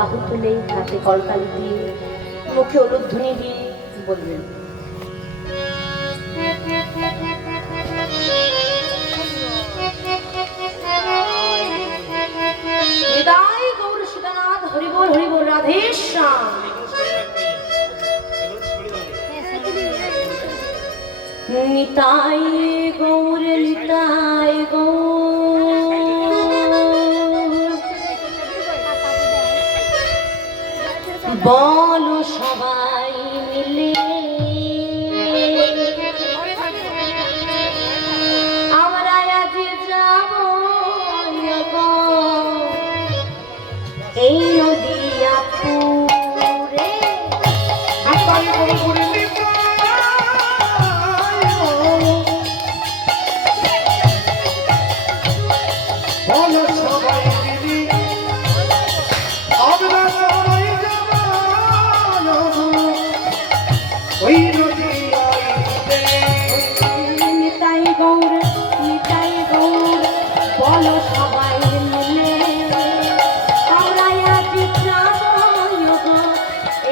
বাহু তুলে হাতে করতালি দিয়ে মুখে উলুধ্বনি দিয়ে বলবেন, নিতাই গৌর সীতানাথ হরিবোল হরিবোল রাধে শ্যাম। নিতাই গৌর নিতাই গৌর বলো সবাই মিলে আমরা আজ যাব এই নদিয়া পুরে। নিতাই গৌর নিতাই গৌর বলো সবাই মিলে আমরা আজ যাব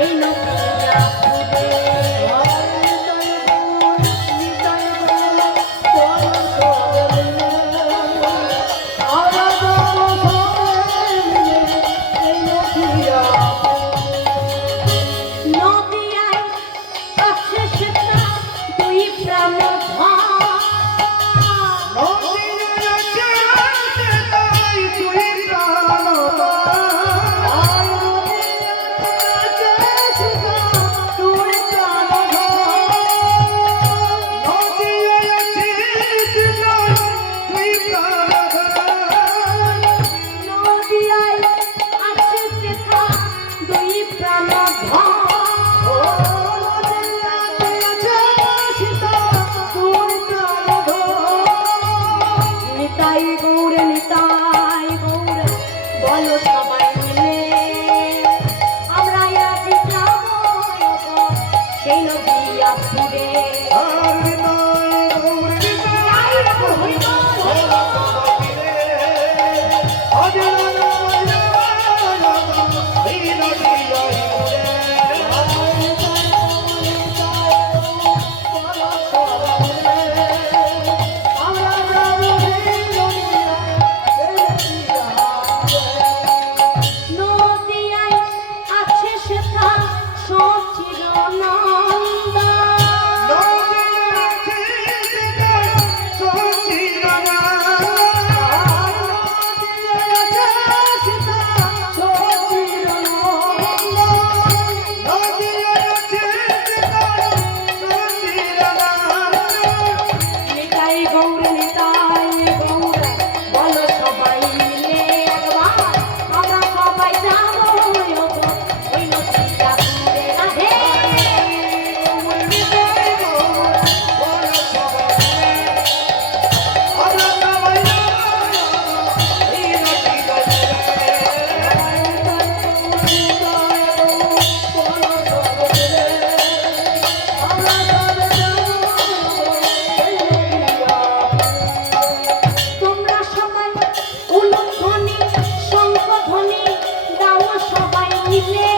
এই নদিয়া পুরে। নিতাই গৌর নিতাই গৌর বলো সবাই মিলে আমরা আজ যাব সেই নদিয়া পুরে। শঙ্খ ধ্বনি দাও সবাই মিলে